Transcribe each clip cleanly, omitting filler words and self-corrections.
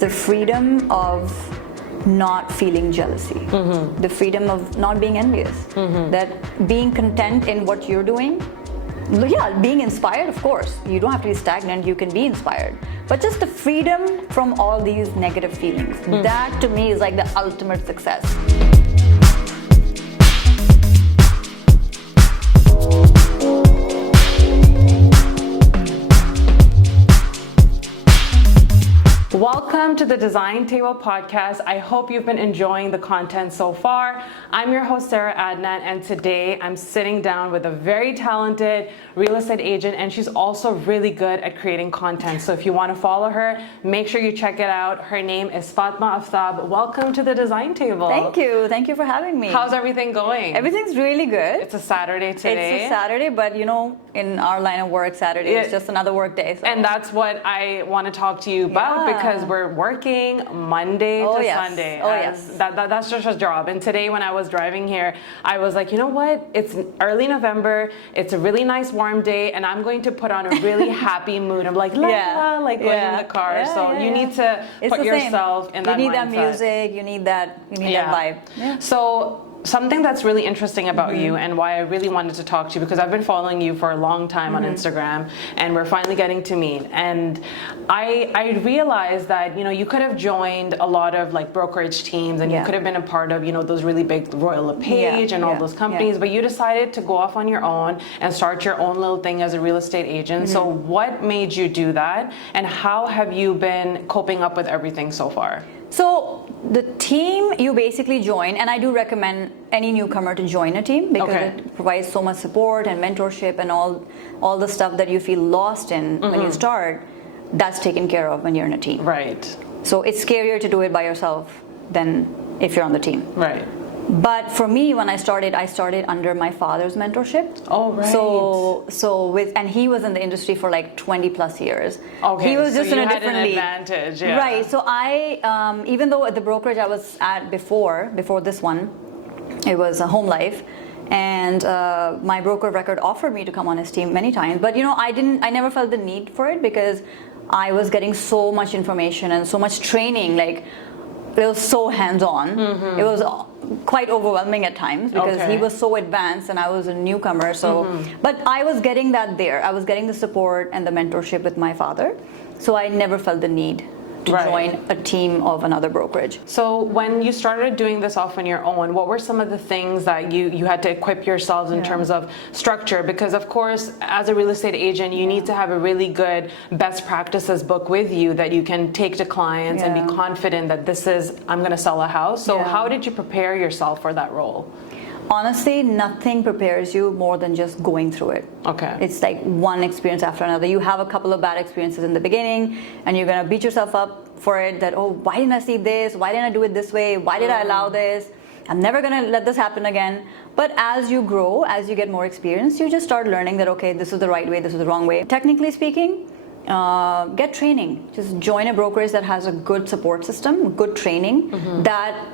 The freedom of not feeling jealousy, the freedom of not being envious, that being content in what you're doing. Yeah, being inspired, of course. You don't have to be stagnant, you can be inspired. But just the freedom from all these negative feelings, that to me is like the ultimate success. Welcome to the Design Table podcast. I hope you've been enjoying the content so far. I'm your host, Sarah Adnan, and today I'm sitting down with a very talented real estate agent, and she's also really good at creating content. So if you want to follow her, make sure you check it out. Her name is Fatima Aftab. Welcome to the Design Table. Thank you. Thank you for having me. How's everything going? Everything's really good. It's a Saturday today. It's a Saturday, but you know, in our line of work, Saturday is just another work day. So. And that's what I want to talk to you about because we're working Monday to Sunday. That's just a job. And today when I was driving here, I was like, you know what? It's early November. It's a really nice warm day, and I'm going to put on a really happy mood. I'm like, going in the car. You need to put yourself in that mindset. You need that music. You need that vibe. Yeah. So something that's really interesting about you and why I really wanted to talk to you, because I've been following you for a long time on Instagram, and we're finally getting to meet. And I realized that, you know, you could have joined a lot of like brokerage teams, and you could have been a part of, you know, those really big Royal LePage and all those companies, but you decided to go off on your own and start your own little thing as a real estate agent. So what made you do that, and how have you been coping up with everything so far? So the team you basically join, and I do recommend any newcomer to join a team because it provides so much support and mentorship and all the stuff that you feel lost in when you start, that's taken care of when you're in a team. Right. So it's scarier to do it by yourself than if you're on the team. Right. But for me, when I started under my father's mentorship. Oh, right. And he was in the industry for like 20 plus years. Okay, he was just so you in a had different an advantage, yeah. Right. So I, even though at the brokerage I was at before this one, it was a Home Life, and my broker of record offered me to come on his team many times. But you know, I never felt the need for it because I was getting so much information and so much training. Like, it was so hands-on. It was quite overwhelming at times because he was so advanced and I was a newcomer. So, but I was getting that there. I was getting the support and the mentorship with my father. So I never felt the need to join a team of another brokerage. So when you started doing this off on your own, what were some of the things that you had to equip yourselves in terms of structure? Because of course, as a real estate agent, you need to have a really good best practices book with you that you can take to clients and be confident that this is, I'm going to sell a house. So how did you prepare yourself for that role? Honestly, nothing prepares you more than just going through it. Okay. It's like one experience after another. You have a couple of bad experiences in the beginning and you're going to beat yourself up for it that, oh, why didn't I see this? Why didn't I do it this way? Why did I allow this? I'm never going to let this happen again. But as you grow, as you get more experience, you just start learning that, okay, this is the right way, this is the wrong way. Technically speaking, get training. Just join a brokerage that has a good support system, good training. That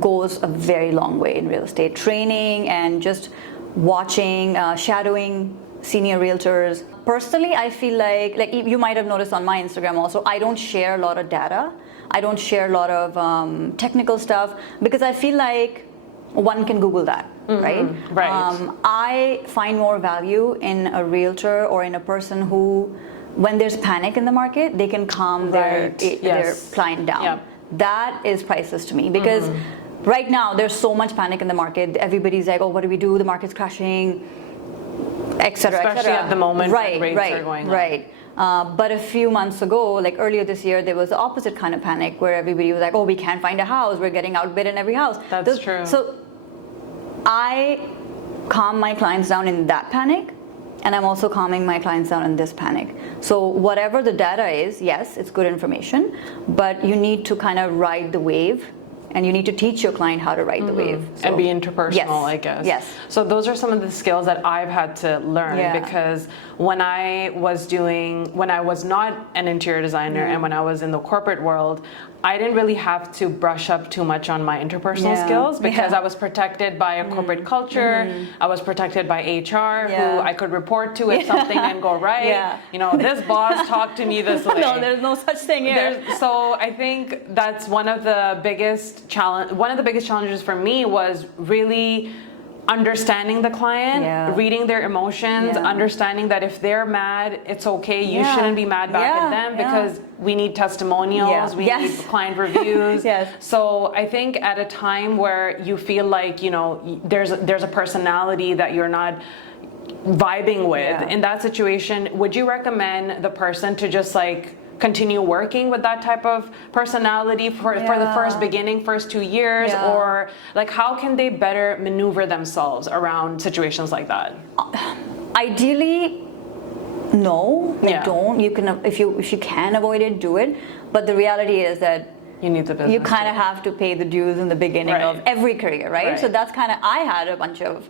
goes a very long way in real estate. Training and just watching, shadowing senior realtors. Personally, I feel like you might have noticed on my Instagram also, I don't share a lot of data. I don't share a lot of technical stuff because I feel like one can Google that, right? Right. I find more value in a realtor or in a person who, when there's panic in the market, they can calm their client down. Yep. That is priceless to me because right now there's so much panic in the market. Everybody's like, oh, what do we do? The market's crashing, etc. Especially at the moment when rates are going up. Right. But a few months ago, like earlier this year, there was the opposite kind of panic where everybody was like, oh, we can't find a house. We're getting outbid in every house. That's true. So I calm my clients down in that panic. And I'm also calming my clients down in this panic. So whatever the data is, yes, it's good information, but you need to kind of ride the wave and you need to teach your client how to ride the wave. And be interpersonal, I guess. Yes. So those are some of the skills that I've had to learn because when I was not an interior designer and when I was in the corporate world, I didn't really have to brush up too much on my interpersonal skills because I was protected by a corporate culture. I was protected by HR who I could report to if something didn't go right. You know, this boss talked to me this way. No, there's no such thing here. So I think that's one of the biggest challenges for me was really understanding the client, reading their emotions, understanding that if they're mad, it's okay. You shouldn't be mad back at them because we need testimonials, we need client reviews. So I think at a time where you feel like, you know, there's a personality that you're not vibing with, in that situation, would you recommend the person to just like continue working with that type of personality for the first 2 years, or like how can they better maneuver themselves around situations like that? Ideally, no, don't. You can if you can avoid it, do it. But the reality is that you need the business. You kind of have to pay the dues in the beginning of every career, right? So that's kind of, I had a bunch of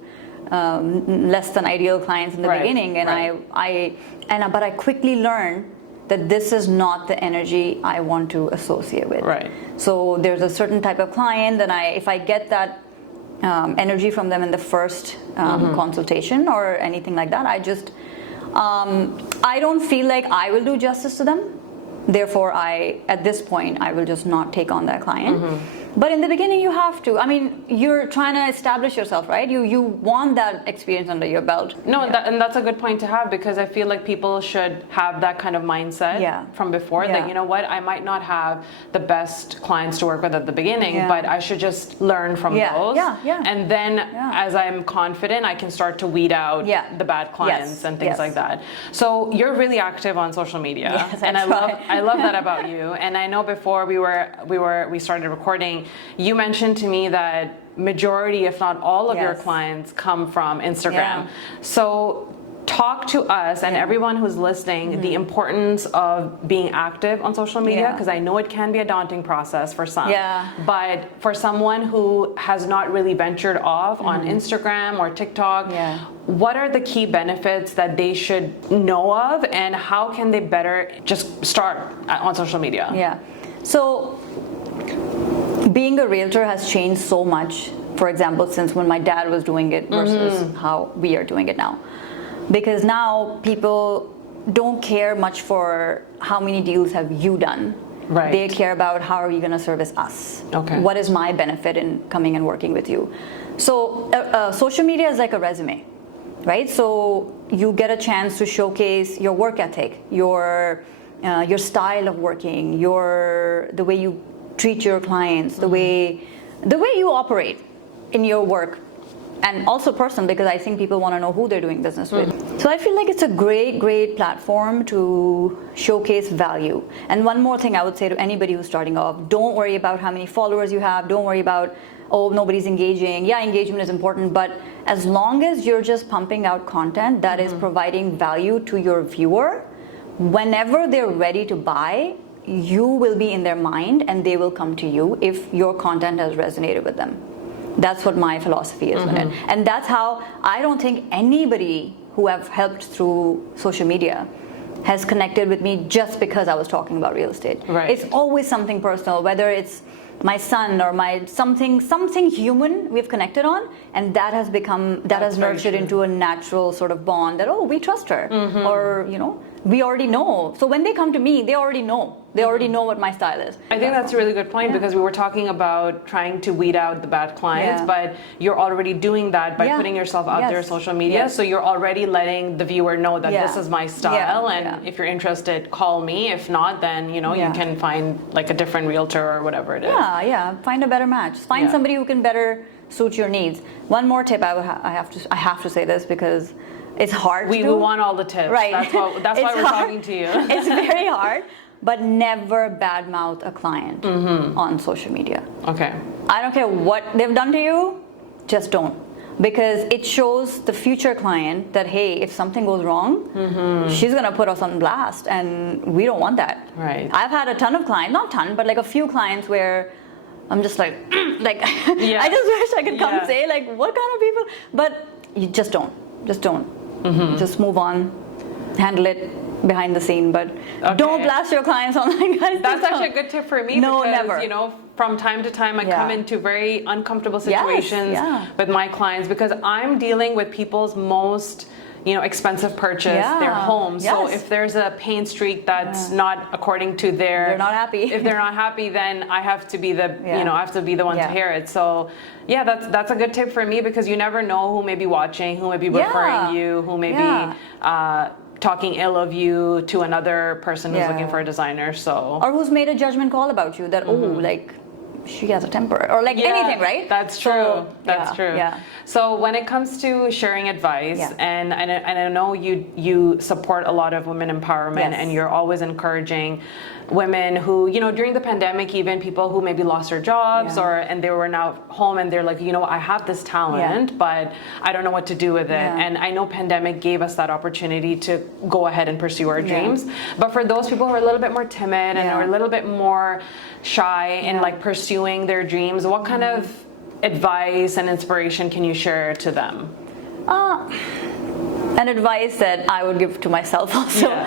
less than ideal clients in the beginning, and but I quickly learned that this is not the energy I want to associate with. So there's a certain type of client that if I get that energy from them in the first consultation or anything like that, I don't feel like I will do justice to them. Therefore, at this point, I will just not take on that client. But in the beginning, you have to. I mean, you're trying to establish yourself, right? You want that experience under your belt. No, and that's a good point to have because I feel like people should have that kind of mindset from before that, you know what, I might not have the best clients to work with at the beginning, but I should just learn from those. And then as I'm confident, I can start to weed out the bad clients and things like that. So you're really active on social media. And I love that about you. And I know before we started recording, you mentioned to me that majority, if not all of your clients come from Instagram. So talk to us and everyone who's listening the importance of being active on social media, because I know it can be a daunting process for some. But for someone who has not really ventured off on Instagram or TikTok, what are the key benefits that they should know of, and how can they better just start on social media? So being a realtor has changed so much, for example, since when my dad was doing it versus how we are doing it now. Because now people don't care much for how many deals have you done. They care about how are you going to service us. What is my benefit in coming and working with you? So social media is like a resume, right? So you get a chance to showcase your work ethic, your style of working, the way you treat your clients, the way you operate in your work, and also personal, because I think people want to know who they're doing business with. So I feel like it's a great platform to showcase value. And one more thing I would say to anybody who's starting off: don't worry about how many followers you have. Don't worry about, oh, nobody's engaging. Yeah, engagement is important, but as long as you're just pumping out content that is providing value to your viewer, whenever they're ready to buy, you will be in their mind and they will come to you if your content has resonated with them. That's what my philosophy is in it. And that's how I don't think anybody who I've helped through social media has connected with me just because I was talking about real estate. It's always something personal, whether it's my son or my something human we've connected on, and that has nurtured into a natural sort of bond that, oh, we trust her, or we already know. So when they come to me, they already know. They already know what my style is. I think that's a really good point because we were talking about trying to weed out the bad clients, but you're already doing that by putting yourself out there on social media. So you're already letting the viewer know that this is my style, and if you're interested, call me. If not, then you can find like a different realtor or whatever it is. Find a better match. Find somebody who can better suit your needs. One more tip I have to say this because it's hard. We want all the tips. That's why we're talking to you. It's very hard, but never badmouth a client on social media. I don't care what they've done to you, just don't. Because it shows the future client that, hey, if something goes wrong, she's going to put us on blast, and we don't want that. I've had a ton of clients, not ton, but like a few clients where I'm just like, like Yeah. I just wish I could come Yeah. say like, what kind of people? But you just don't. Just move on, handle it behind the scene, but don't blast your clients online, guys. That's actually a good tip for me. No, because, never. You know, from time to time, I come into very uncomfortable Yes, situations with my clients because I'm dealing with people's most, you know, expensive purchase, their home. So if there's a pain streak that's not according to their, they're not happy. If they're not happy, then I have to be the, you know, I have to be the one to hear it. So yeah, that's a good tip for me because you never know who may be watching, who may be referring you, who may be talking ill of you to another person who's looking for a designer. So or who's made a judgment call about you that like she has a temper or like anything, right? That's true. So, that's true. Yeah. So when it comes to sharing advice, and I know you support a lot of women empowerment, and you're always encouraging women who, you know, during the pandemic, even people who maybe lost their jobs and they were now home and they're like, you know, I have this talent, but I don't know what to do with it. And I know pandemic gave us that opportunity to go ahead and pursue our dreams. But for those people who are a little bit more timid and are a little bit more shy in like pursuing their dreams, what kind of advice and inspiration can you share to them? An advice that I would give to myself also.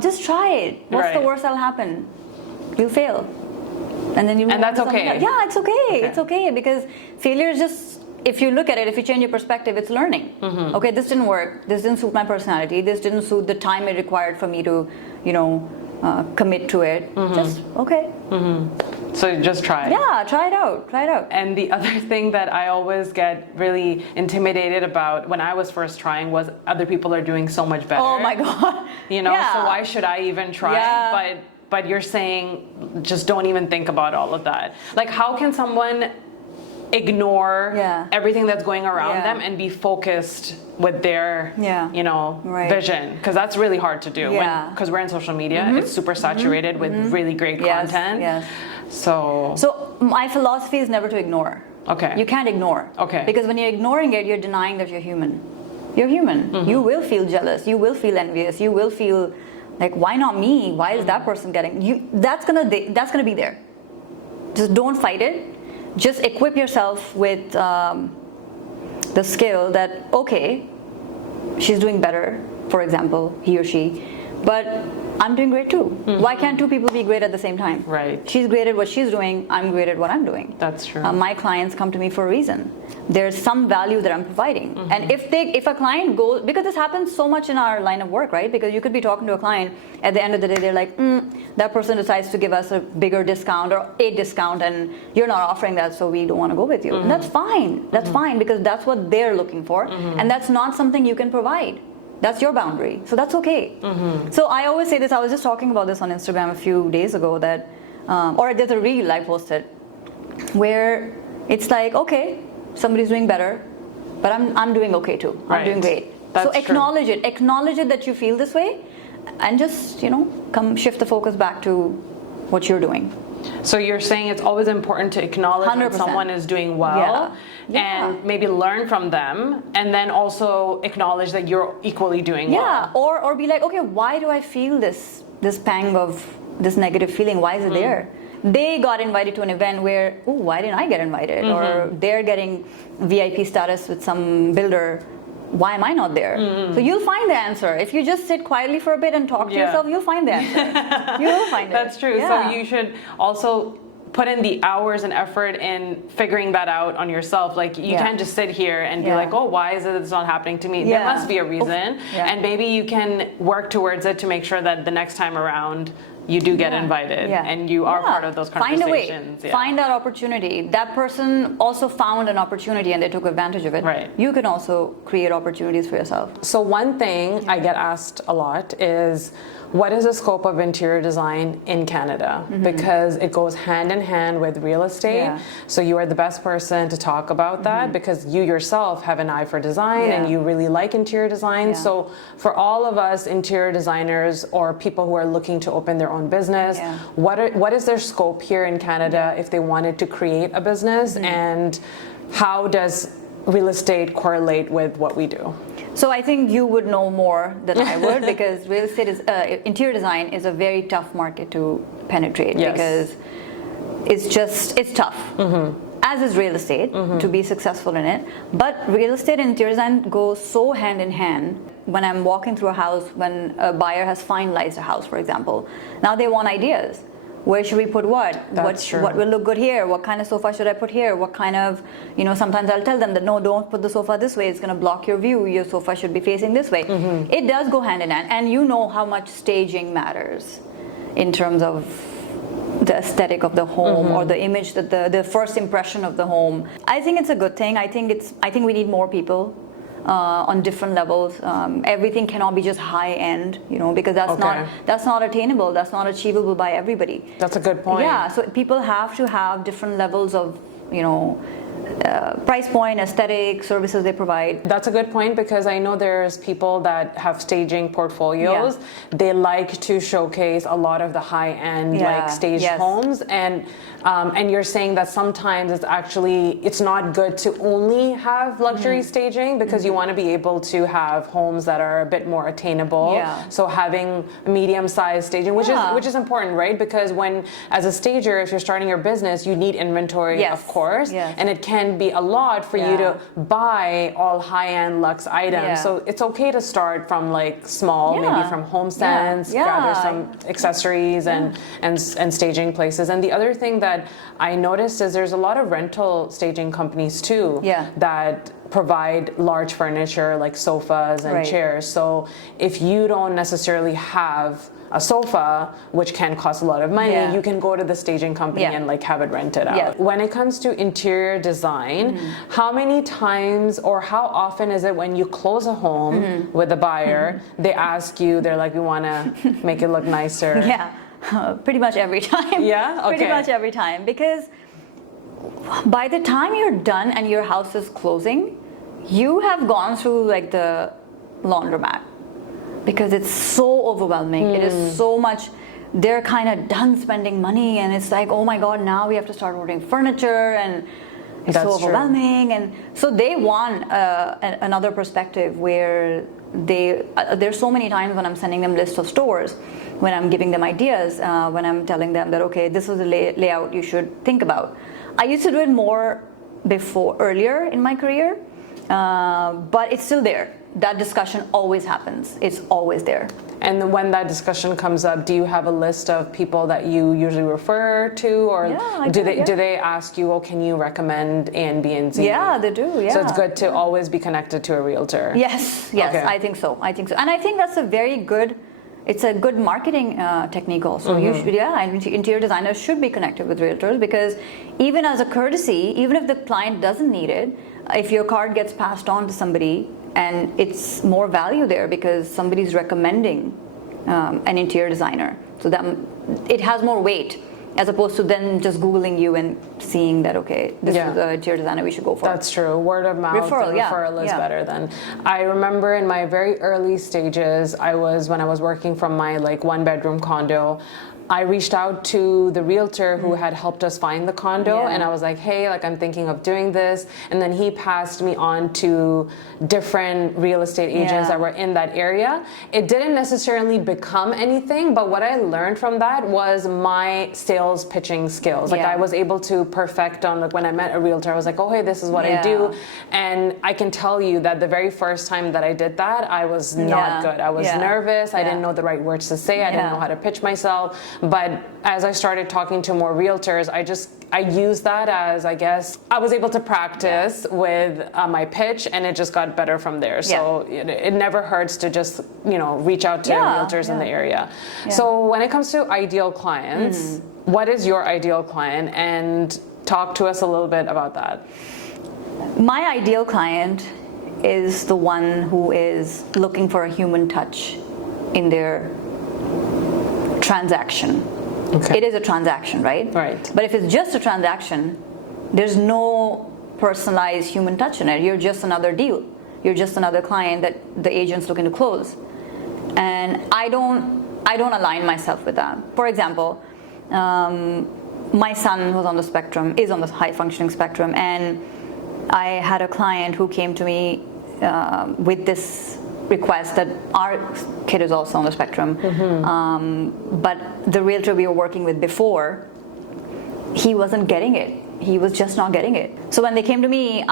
Just try it. What's the worst that'll happen? You'll fail. And then you and that's okay. Yeah, it's okay. It's okay because failure is just, if you look at it, if you change your perspective, it's learning. Okay, this didn't work. This didn't suit my personality. This didn't suit the time it required for me to, you know, commit to it. Just okay. So just try it. Yeah, try it out. Try it out. And the other thing that I always get really intimidated about when I was first trying was other people are doing so much better. Oh my God. You know, so why should I even try? But you're saying just don't even think about all of that. Like, how can someone ignore everything that's going around them and be focused with their you know vision? Because that's really hard to do because we're in social media. It's super saturated with really great content. So my philosophy is never to ignore. You can't ignore. Because when you're ignoring it, you're denying that you're human. You're human. You will feel jealous. You will feel envious. You will feel like, why not me? Why is that person getting you? That's gonna be there. Just don't fight it. Just equip yourself with the skill that, okay, she's doing better, for example, he or she, but I'm doing great too. Why can't two people be great at the same time? She's great at what she's doing, I'm great at what I'm doing. That's true. My clients come to me for a reason. There's some value that I'm providing. And if a client goes, because this happens so much in our line of work, right? Because you could be talking to a client, at the end of the day, they're like, that person decides to give us a bigger discount or a discount and you're not offering that, so we don't want to go with you. And that's fine. That's fine because that's what they're looking for. And that's not something you can provide. That's your boundary. So that's okay. So I always say this, I was just talking about this on Instagram a few days ago that, or there's a reel I posted where it's like, okay, somebody's doing better, but I'm doing okay too. I'm doing great. So acknowledge it. Acknowledge it that you feel this way and just, you know, come shift the focus back to what you're doing. So you're saying it's always important to acknowledge 100%. when someone is doing well and maybe learn from them, and then also acknowledge that you're equally doing well. Or be like, okay, why do I feel this pang of this negative feeling? Why is it there? They got invited to an event where, oh, why didn't I get invited? Or they're getting VIP status with some builder. Why am I not there? So you'll find the answer. If you just sit quietly for a bit and talk to yourself, you'll find the answer. You'll find it. That's true. So you should also put in the hours and effort in figuring that out on yourself. Like you can't just sit here and be like, oh, why is it's not happening to me? There must be a reason. And maybe you can work towards it to make sure that the next time around you do get invited and you are part of those conversations. Find a way. Find that opportunity. That person also found an opportunity and they took advantage of it. You can also create opportunities for yourself. So one thing I get asked a lot is, what is the scope of interior design in Canada? Because it goes hand in hand with real estate. So you are the best person to talk about that because you yourself have an eye for design and you really like interior design. So for all of us interior designers or people who are looking to open their own business, what is their scope here in Canada if they wanted to create a business, and how does real estate correlate with what we do? So I think you would know more than I would because real estate is interior design is a very tough market to penetrate because it's tough. As is real estate, to be successful in it. But real estate and interior design go so hand in hand. When I'm walking through a house, when a buyer has finalized a house, for example, now they want ideas. Where should we put what? What will look good here? What kind of sofa should I put here? What kind of, sometimes I'll tell them that, no, don't put the sofa this way. It's going to block your view. Your sofa should be facing this way. It does go hand in hand. And you know how much staging matters in terms of the aesthetic of the home or the image, that the first impression of the home. I think it's a good thing. I think we need more people on different levels. Everything cannot be just high end, because that's not attainable. That's not achievable by everybody. That's a good point. Yeah, so people have to have different levels of, price point, aesthetic, services they provide. That's a good point, because I know there's people that have staging portfolios. Yeah. They like to showcase a lot of the high-end staged homes, and you're saying that sometimes it's not good to only have luxury staging, because you want to be able to have homes that are a bit more attainable. Yeah. So having medium-sized staging, which is important, right? Because as a stager, if you're starting your business, you need inventory, of course, and it can be a lot for you to buy all high-end luxe items. Yeah. So it's okay to start from small, maybe from HomeSense, gather some accessories and staging places. And the other thing that I noticed is there's a lot of rental staging companies too that provide large furniture like sofas and chairs. So if you don't necessarily have a sofa, which can cost a lot of money, you can go to the staging company and have it rented out. When it comes to interior design, how many times or how often is it when you close a home with a buyer, they ask you, they're like, we want to make it look nicer? Pretty much every time. Yeah? Okay. Pretty much every time. Because by the time you're done and your house is closing, you have gone through the laundromat. Because it's so overwhelming. It is so much. They're kind of done spending money, and it's like, oh my God, now we have to start ordering furniture, and it's so overwhelming. True. And so they want another perspective where there's so many times when I'm sending them lists of stores, when I'm giving them ideas, when I'm telling them that, okay, this is the layout you should think about. I used to do it more earlier in my career, but it's still there. That discussion always happens. It's always there. And when that discussion comes up, do you have a list of people that you usually refer to, or do they ask you, oh, can you recommend A and B and Z? Yeah, they do. Yeah. So it's good to always be connected to a realtor. Yes. Okay. I think so. And I think that's it's a good marketing technique also. You should, interior designers should be connected with realtors, because even as a courtesy, even if the client doesn't need it, if your card gets passed on to somebody, and it's more value there because somebody's recommending an interior designer, so that it has more weight as opposed to then just Googling you and seeing that, okay, this is the interior designer we should go for. That's true. Word of mouth referral is better than. I remember in my very early stages, when I was working from my 1-bedroom condo, I reached out to the realtor who had helped us find the condo, and I was like, hey, I'm thinking of doing this. And then he passed me on to different real estate agents that were in that area. It didn't necessarily become anything, but what I learned from that was my sales pitching skills. I was able to perfect on, when I met a realtor, I was like, oh, hey, this is what I do. And I can tell you that the very first time that I did that, I was not good. I was nervous. I didn't know the right words to say. I didn't know how to pitch myself. But as I started talking to more realtors, I used that as, I guess, I was able to practice with my pitch, and it just got better from there. So it never hurts to just, reach out to realtors in the area. So when it comes to ideal clients, what is your ideal client? And talk to us a little bit about that. My ideal client is the one who is looking for a human touch in their transaction. Okay. It is a transaction, right? Right. But if it's just a transaction, there's no personalized human touch in it. You're just another deal. You're just another client that the agent's looking to close. And I don't align myself with that. For example, my son was on the spectrum, is on the high functioning spectrum, and I had a client who came to me with this request that our kid is also on the spectrum, but the realtor we were working with before he wasn't getting it. He was just not getting it. So when they came to me,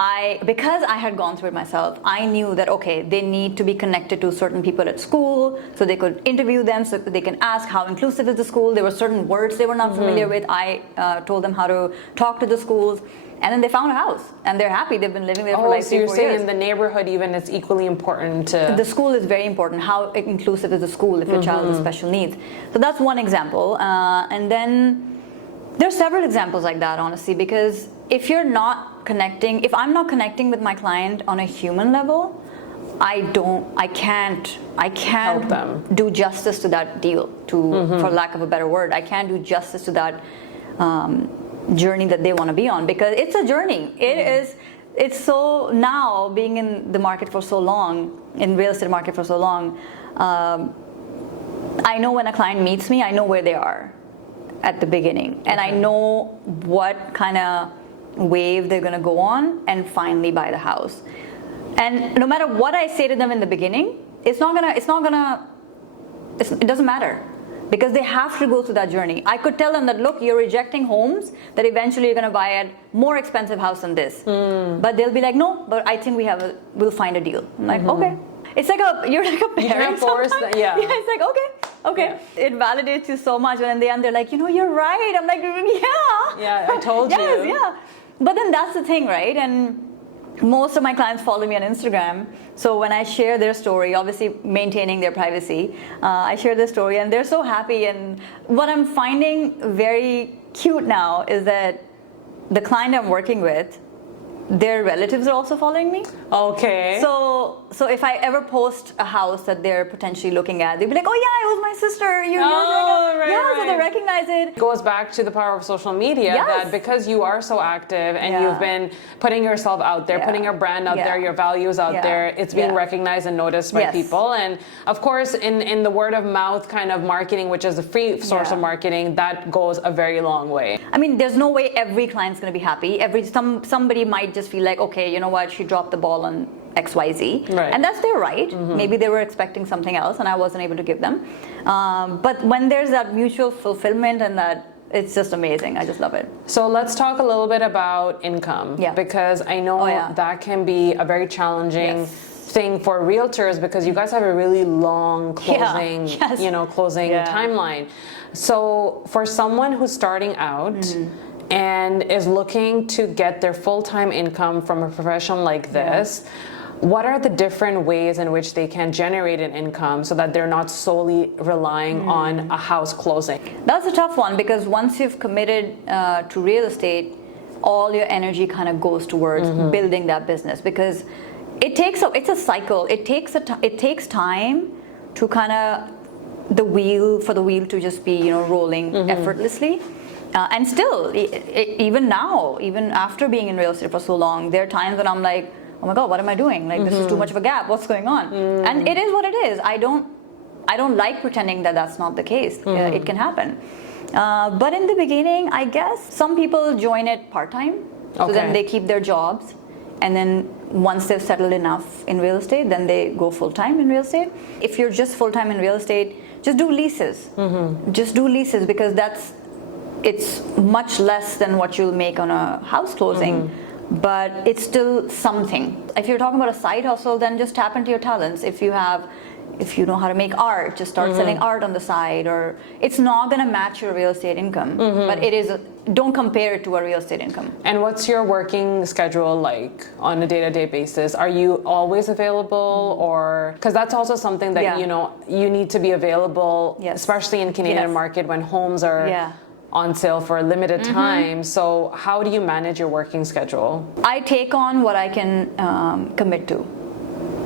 because I had gone through it myself, I knew that, okay, they need to be connected to certain people at school so they could interview them, so they can ask how inclusive is the school. There were certain words they were not familiar with. I told them how to talk to the schools. And then they found a house and they're happy. They've been living there for like 3-4 years. So you're saying in the neighborhood even it's equally important to... The school is very important. How inclusive is the school if your child has special needs? So that's one example. And then there's several examples like that, honestly, because if I'm not connecting with my client on a human level, I can't help them do justice to that deal, for lack of a better word. I can't do justice to that journey that they want to be on, because it's a journey. It's so, now being in the market for so long, in real estate market for so long, I know when a client meets me, I know where they are at the beginning, and I know what kind of wave they're going to go on and finally buy the house. And no matter what I say to them in the beginning, it doesn't matter, because they have to go through that journey. I could tell them that, look, you're rejecting homes that eventually you're going to buy a more expensive house than this. But they'll be like, no, but I think we'll find a deal. I'm like, okay. It's like you're like a parent. You can't force that, yeah. Yeah, it's like, okay. Yeah. It validates you so much. And in the end, they're like, you're right. I'm like, yeah. Yeah, I told you. Yes, yeah. But then that's the thing, right? And most of my clients follow me on Instagram. So when I share their story, obviously maintaining their privacy, I share their story and they're so happy. And what I'm finding very cute now is that the client I'm working with, their relatives are also following me. Okay. So if I ever post a house that they're potentially looking at, they'll be like, oh yeah, it was my sister. So they recognize it. It goes back to the power of social media, that because you are so active and you've been putting yourself out there, putting your brand out there, your values out there, it's being recognized and noticed by people. And of course, in the word of mouth kind of marketing, which is a free source of marketing, that goes a very long way. I mean, there's no way every client's going to be happy. Somebody might just feel like, okay, you know what, she dropped the ball on XYZ. Right. And that's their right. Maybe they were expecting something else and I wasn't able to give them. But when there's that mutual fulfillment and that, it's just amazing. I just love it. So let's talk a little bit about income. Yeah. Because I know that can be a very challenging thing for realtors, because you guys have a really long closing, closing timeline. So for someone who's starting out, and is looking to get their full-time income from a profession like this, what are the different ways in which they can generate an income so that they're not solely relying on a house closing? That's a tough one, because once you've committed to real estate, all your energy kind of goes towards building that business, because it's a cycle. It takes time to kind of the wheel to just be rolling effortlessly. And still, even now, even after being in real estate for so long, there are times when I'm like, oh my God, what am I doing? Like, this is too much of a gap. What's going on? And it is what it is. I don't like pretending that that's not the case. It can happen. But in the beginning, I guess some people join it part-time. So then they keep their jobs. And then once they've settled enough in real estate, then they go full-time in real estate. If you're just full-time in real estate, just do leases. Just do leases, because it's much less than what you'll make on a house closing, but it's still something. If you're talking about a side hustle, then just tap into your talents. If you know how to make art, just start selling art on the side. Or it's not going to match your real estate income, but don't compare it to a real estate income. And what's your working schedule like on a day-to-day basis? Are you always available, or because that's also something that you need to be available, especially in Canadian market when homes are on sale for a limited time. So how do you manage your working schedule? I take on what I can commit to.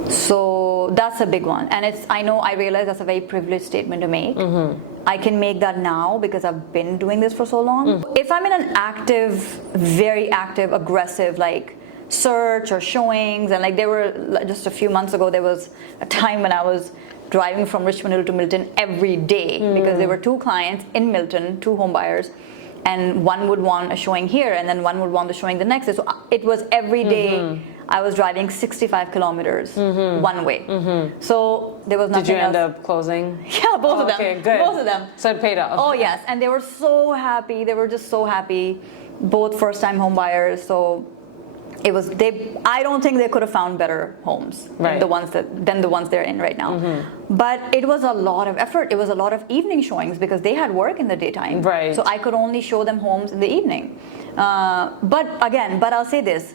So that's a big one. And I realize that's a very privileged statement to make. I can make that now because I've been doing this for so long. If I'm in an active, very active, aggressive, like search or showings, and like there were just a few months ago, there was a time when I was driving from Richmond Hill to Milton every day because there were 2 clients in Milton, 2 home buyers, and one would want a showing here and then one would want the showing the next day. So it was every day I was driving 65 kilometers one way. So there was nothing Did you end else. up closing? Yeah, both of them. Okay, good. Both of them. So it paid off. Oh yes, and they were so happy. They were just so happy. Both first-time home buyers. So it was I don't think they could have found better homes Right. than the ones they're in right now. But it was a lot of effort. It was a lot of evening showings because they had work in the daytime. Right. So I could only show them homes in the evening. But I'll say this.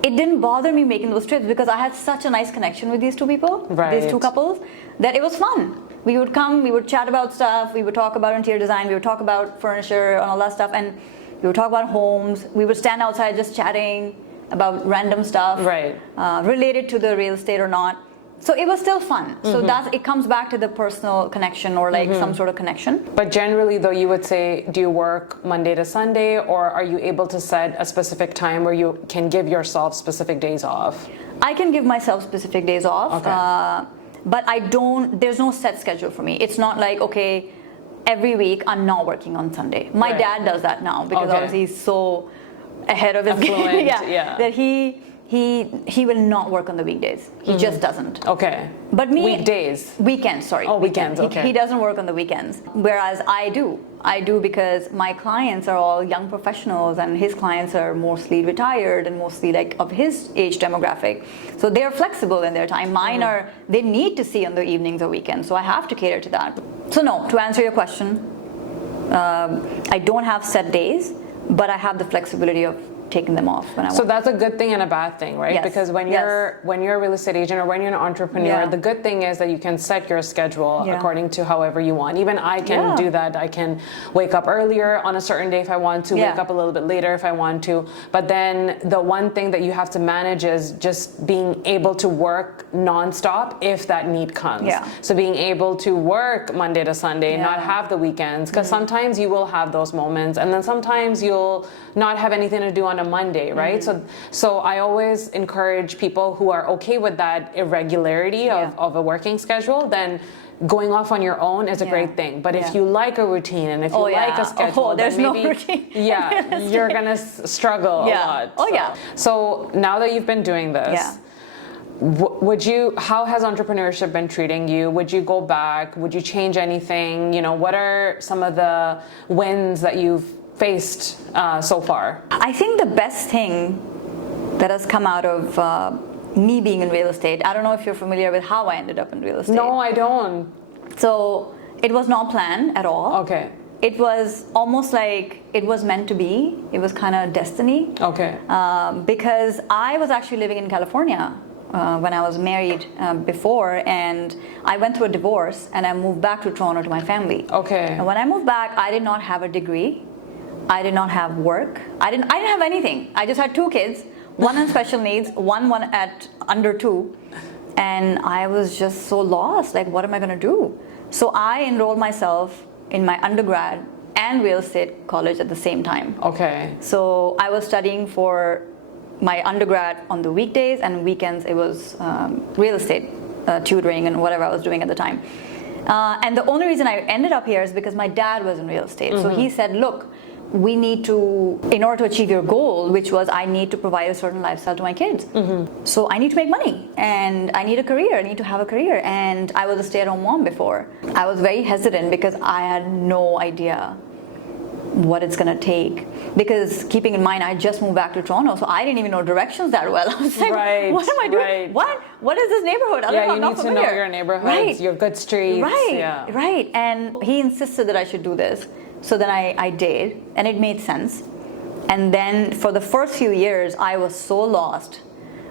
It didn't bother me making those trips because I had such a nice connection with these two people, these two couples, that it was fun. We would come, we would chat about stuff, we would talk about interior design, we would talk about furniture and all that stuff, and we would talk about homes. We would stand outside just chatting about random stuff, Right. Related to the real estate or not. So it was still fun. So it comes back to the personal connection or like some sort of connection. But generally, though, you would say, do you work Monday to Sunday, or are you able to set a specific time where you can give yourself specific days off? I can give myself specific days off, Okay. but there's no set schedule for me. It's not like, okay, every week I'm not working on Sunday. My Right. dad does that now because obviously he's so ahead of his Affluent, game. yeah. That he will not work on the weekdays. He just doesn't. Okay. But me, Weekdays. Weekends, sorry. Oh, weekends, okay. He doesn't work on the weekends, whereas I do. I do because my clients are all young professionals and his clients are mostly retired and mostly like of his age demographic. So they're flexible in their time. Mine are, they need to see on the evenings or weekends, so I have to cater to that. So no, to answer your question, I don't have set days, but I have the flexibility of taking them off when I want. So that's a good thing and a bad thing, right? Yes. Because when you're a real estate agent or when you're an entrepreneur, the good thing is that you can set your schedule according to however you want. Even I can do that. I can wake up earlier on a certain day if I want to, wake up a little bit later if I want to. But then the one thing that you have to manage is just being able to work nonstop if that need comes. Yeah. So being able to work Monday to Sunday, not have the weekends, because sometimes you will have those moments, and then sometimes you'll not have anything to do on a Monday, right? So I always encourage people who are okay with that irregularity of a working schedule, then going off on your own is a great thing. But if you like a routine and if you like a schedule, there's then maybe no routine. You're gonna struggle a lot. Oh so. yeah. So now that you've been doing this, how has entrepreneurship been treating you? Would you go back? Would you change anything? You know, what are some of the wins that you've faced so far? I think the best thing that has come out of me being in real estate, I don't know if you're familiar with how I ended up in real estate. No, I don't. So it was not planned at all. Okay. It was almost like it was meant to be. It was kind of destiny. Okay. Because I was actually living in California when I was married before, and I went through a divorce and I moved back to Toronto to my family. Okay. And when I moved back, I did not have a degree. I did not have work. I didn't have anything. I just had 2 kids, one in special needs, one at under 2. And I was just so lost. Like, what am I going to do? So I enrolled myself in my undergrad and real estate college at the same time. Okay. So I was studying for my undergrad on the weekdays, and weekends it was real estate tutoring and whatever I was doing at the time. And the only reason I ended up here is because my dad was in real estate. So he said, look, we need to, in order to achieve your goal, which was I need to provide a certain lifestyle to my kids. So I need to make money and I need a career. I need to have a career. And I was a stay-at-home mom before. I was very hesitant because I had no idea what it's going to take. Because keeping in mind, I just moved back to Toronto, so I didn't even know directions that well. I was like, what am I doing? What is this neighborhood? I don't know, I'm not familiar. You need to know your neighborhoods, your good streets. Right. And he insisted that I should do this. So then I did, and it made sense. And then for the first few years, I was so lost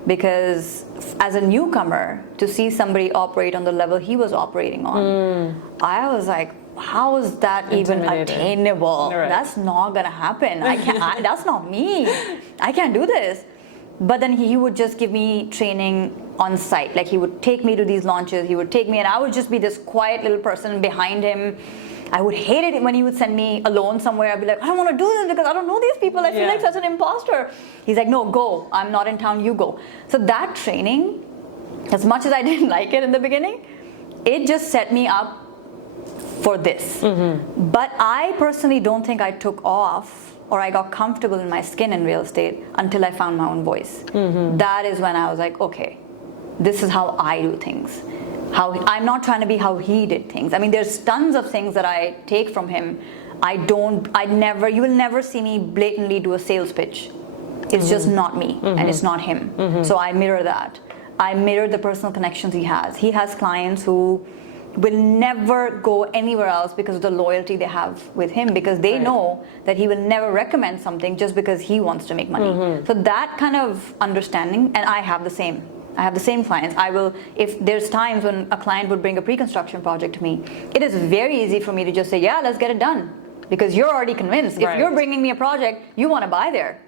because as a newcomer, to see somebody operate on the level he was operating on, I was like, how is that even attainable? Right. That's not gonna happen. I can't. That's not me. I can't do this. But then he would just give me training on site. Like, he would take me to these launches. He would take me, and I would just be this quiet little person behind him. I would hate it when he would send me alone somewhere. I'd be like, I don't want to do this because I don't know these people. I feel like such an imposter. He's like, no, go. I'm not in town. You go. So that training, as much as I didn't like it in the beginning, it just set me up for this. But I personally don't think I took off or I got comfortable in my skin in real estate until I found my own voice. That is when I was like, okay, this is how I do things. I'm not trying to be how he did things. I mean, there's tons of things that I take from him. You will never see me blatantly do a sales pitch. It's just not me, and it's not him. So I mirror that. I mirror the personal connections he has. He has clients who will never go anywhere else because of the loyalty they have with him, because they know that he will never recommend something just because he wants to make money. So that kind of understanding, and I have the same. I have the same clients. If there's times when a client would bring a pre-construction project to me, it is very easy for me to just say, yeah, let's get it done. Because you're already convinced. If you're bringing me a project, you want to buy there.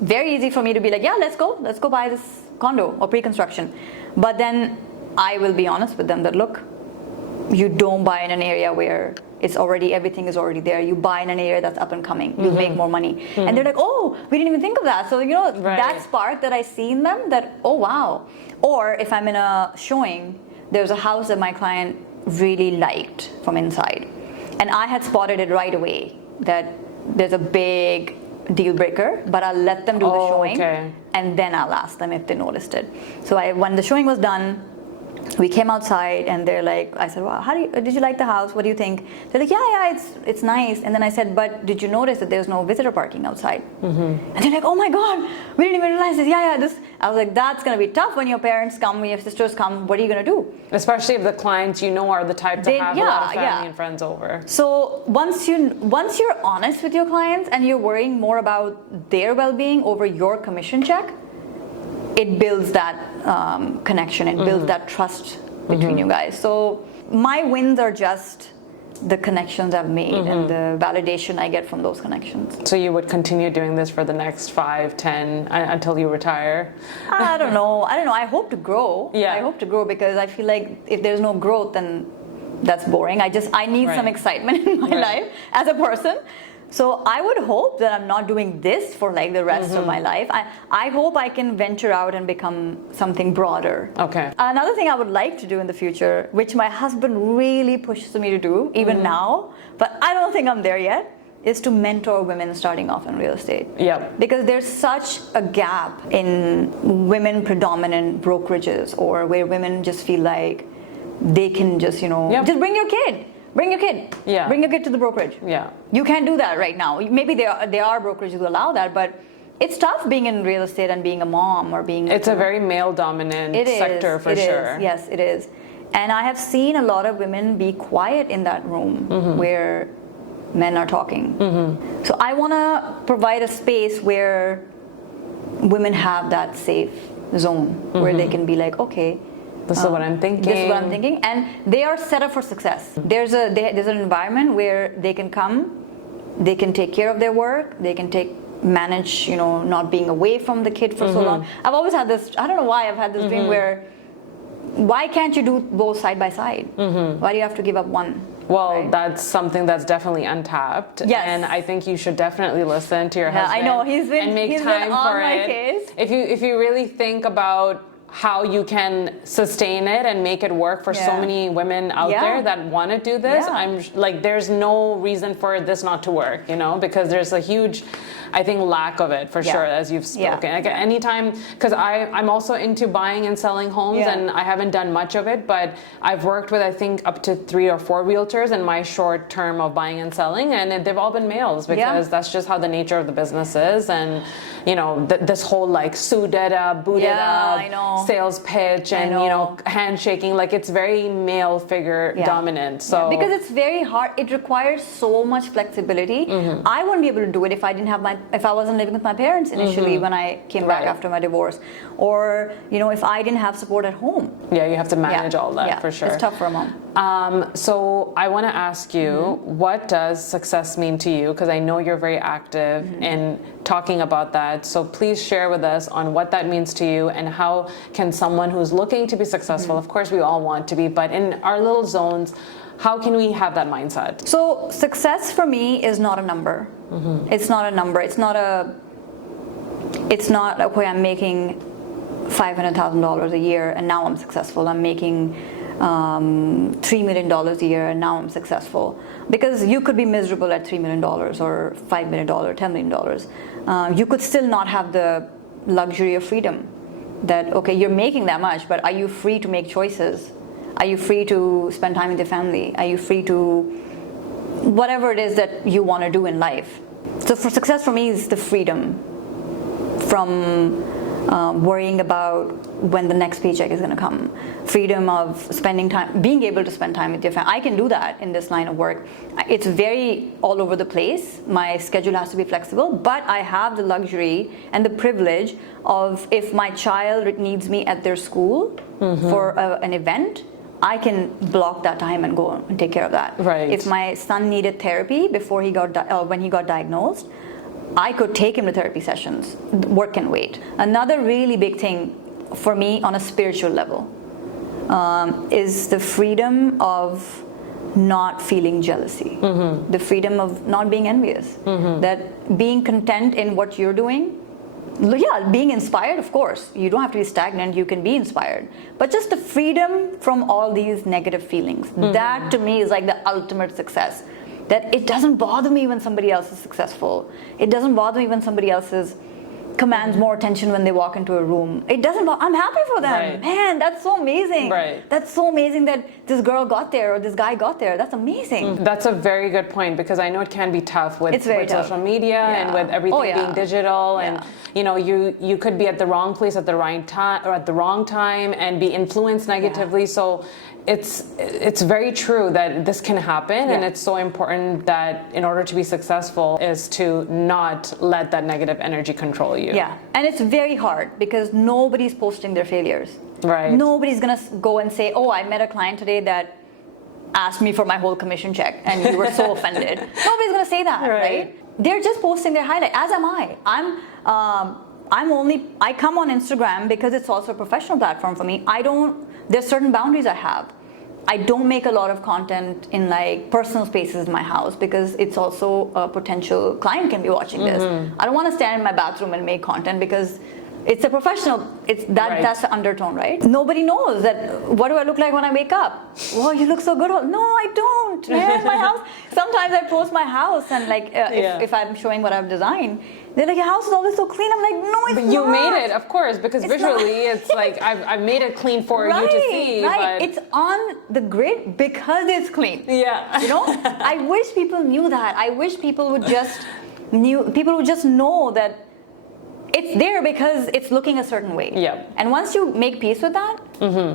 Very easy for me to be like, yeah, let's go buy this condo or pre-construction. But then I will be honest with them that, look, you don't buy in an area where everything is already there. You buy in an area that's up and coming. You make more money. And they're like, oh, we didn't even think of that. So, that spark that I see in them, that, oh, wow. Or if I'm in a showing, there's a house that my client really liked from inside. And I had spotted it right away that there's a big deal breaker, but I'll let them do the showing. And then I'll ask them if they noticed it. So when the showing was done, we came outside and they're like, I said, well, did you like the house? What do you think? They're like, yeah, it's nice. And then I said, but did you notice that there's no visitor parking outside? And they're like, oh my God, we didn't even realize this. I was like, that's going to be tough when your parents come, when your sisters come. What are you going to do? Especially if the clients are the type to have a lot of family and friends over. So once you're honest with your clients and you're worrying more about their well-being over your commission check, it builds that connection. It builds that trust between you guys. So my wins are just the connections I've made and the validation I get from those connections. So you would continue doing this for the next 5, 10, until you retire? I don't know. I hope to grow. I hope to grow, because I feel like if there's no growth, then that's boring. I need some excitement in my life as a person. So I would hope that I'm not doing this for like the rest of my life. I hope I can venture out and become something broader. Okay. Another thing I would like to do in the future, which my husband really pushes me to do, even now, but I don't think I'm there yet, is to mentor women starting off in real estate. Because there's such a gap in women predominant brokerages, or where women just feel like they can just, just bring your kid. Bring your kid. Bring your kid to the brokerage. You can't do that right now. Maybe there are brokerages who allow that, but it's tough being in real estate and being a mom or being. It's a very male-dominant sector for sure. Yes, it is. And I have seen a lot of women be quiet in that room where men are talking. So I want to provide a space where women have that safe zone where they can be like, okay, this is what I'm thinking. This is what I'm thinking, and they are set up for success. There's an environment where they can come, they can take care of their work, they can manage, not being away from the kid for so long. I've always had this. I don't know why I've had this dream where, why can't you do both side by side? Why do you have to give up one? Well, that's something that's definitely untapped. Yes. And I think you should definitely listen to your husband. I know he's been on my case. If you really think about how you can sustain it and make it work for so many women out there that want to do this, I'm like, there's no reason for this not to work, because there's a huge, I think, lack of it for sure, as you've spoken. Like anytime, because I'm also into buying and selling homes, and I haven't done much of it, but I've worked with, I think, up to 3 or 4 realtors in my short term of buying and selling, and they've all been males, because that's just how the nature of the business is. And this whole like suited up, booted up sales pitch and handshaking, like it's very male figure dominant. So because it's very hard, it requires so much flexibility. I wouldn't be able to do it if I wasn't living with my parents initially when I came back after my divorce, or if I didn't have support at home. You have to manage all that for sure. It's tough for a mom. So I want to ask you, what does success mean to you? Because I know you're very active in talking about that. So please share with us on what that means to you, and how can someone who's looking to be successful, of course we all want to be, but in our little zones, how can we have that mindset? So success for me is not a number. It's not a number. It's not okay, I'm making $500,000 a year and now I'm successful. I'm making $3 million a year and now I'm successful. Because you could be miserable at $3 million or $5 million, $10 million. You could still not have the luxury of freedom. That, okay, you're making that much, but are you free to make choices? Are you free to spend time with your family? Are you free to whatever it is that you want to do in life? So for success for me is the freedom from worrying about when the next paycheck is going to come. Freedom of spending time, being able to spend time with your family. I can do that in this line of work. It's very all over the place. My schedule has to be flexible, but I have the luxury and the privilege of, if my child needs me at their school for an event, I can block that time and go and take care of that. Right. If my son needed therapy before he got when he got diagnosed, I could take him to therapy sessions. Work can wait. Another really big thing for me on a spiritual level is the freedom of not feeling jealousy, the freedom of not being envious, that being content in what you're doing. Yeah, being inspired, of course. You don't have to be stagnant, you can be inspired. But just the freedom from all these negative feelings, that to me is like the ultimate success. That it doesn't bother me when somebody else is successful. It doesn't bother me when somebody else commands more attention when they walk into a room. It doesn't bother, I'm happy for them. Right. Man, that's so amazing. Right. That's so amazing that this girl got there or this guy got there. That's amazing. That's a very good point, because I know it can be tough with social media and with everything being digital, and you could be at the wrong place at the right time or at the wrong time and be influenced negatively. So it's very true that this can happen, and it's so important that in order to be successful is to not let that negative energy control you. Yeah, and it's very hard because nobody's posting their failures. Right. Nobody's gonna go and say, oh, I met a client today that asked me for my whole commission check and you were so offended. Nobody's gonna say that, right? They're just posting their highlight, as am I. I come on Instagram because it's also a professional platform for me. There's certain boundaries I have. I don't make a lot of content in like personal spaces in my house because it's also a potential client can be watching this. I don't want to stand in my bathroom and make content because it's a professional. That's the undertone, right? Nobody knows that. What do I look like when I wake up? Well, you look so good. No, I don't. Man, my house. Sometimes I post my house and like if I'm showing what I've designed, they're like, your house is always so clean. I'm like, no, it's not. But you made it, of course, because visually it's like I've made it clean for you to see. Right. It's on the grid because it's clean. Yeah. You know, I wish people knew that. I wish people would just know that it's there because it's looking a certain way. Yeah. And once you make peace with that,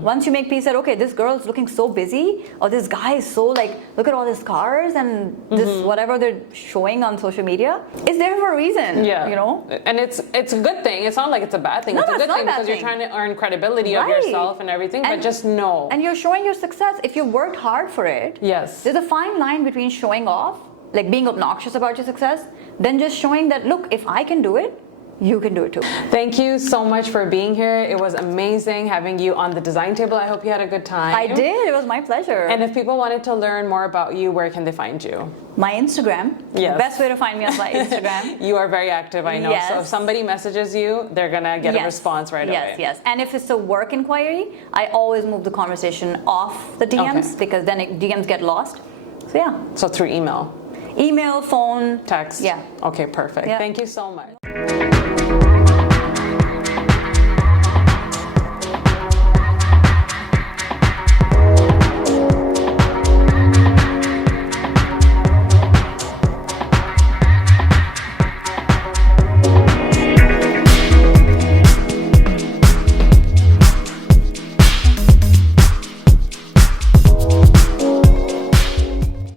once you make peace that, okay, this girl is looking so busy, or this guy is so like, look at all his cars and this whatever they're showing on social media, it's there for a reason. Yeah. You know? And it's a good thing. It's not like it's a bad thing. No, it's a good thing because thing. you're trying to earn credibility of yourself and everything, but just know. And you're showing your success. If you worked hard for it, yes. There's a fine line between showing off, like being obnoxious about your success, then just showing that, look, if I can do it, you can do it too. Thank you so much for being here. It was amazing having you on the design table. I hope you had a good time. I did. It was my pleasure. And if people wanted to learn more about you, where can they find you? My Instagram. Yes. Best way to find me is my Instagram. You are very active, I know. Yes. So if somebody messages you, they're going to get a response right away. Yes. And if it's a work inquiry, I always move the conversation off the DMs because then DMs get lost. So yeah. So through email? Email, phone. Text? Yeah. Okay, perfect. Yeah. Thank you so much.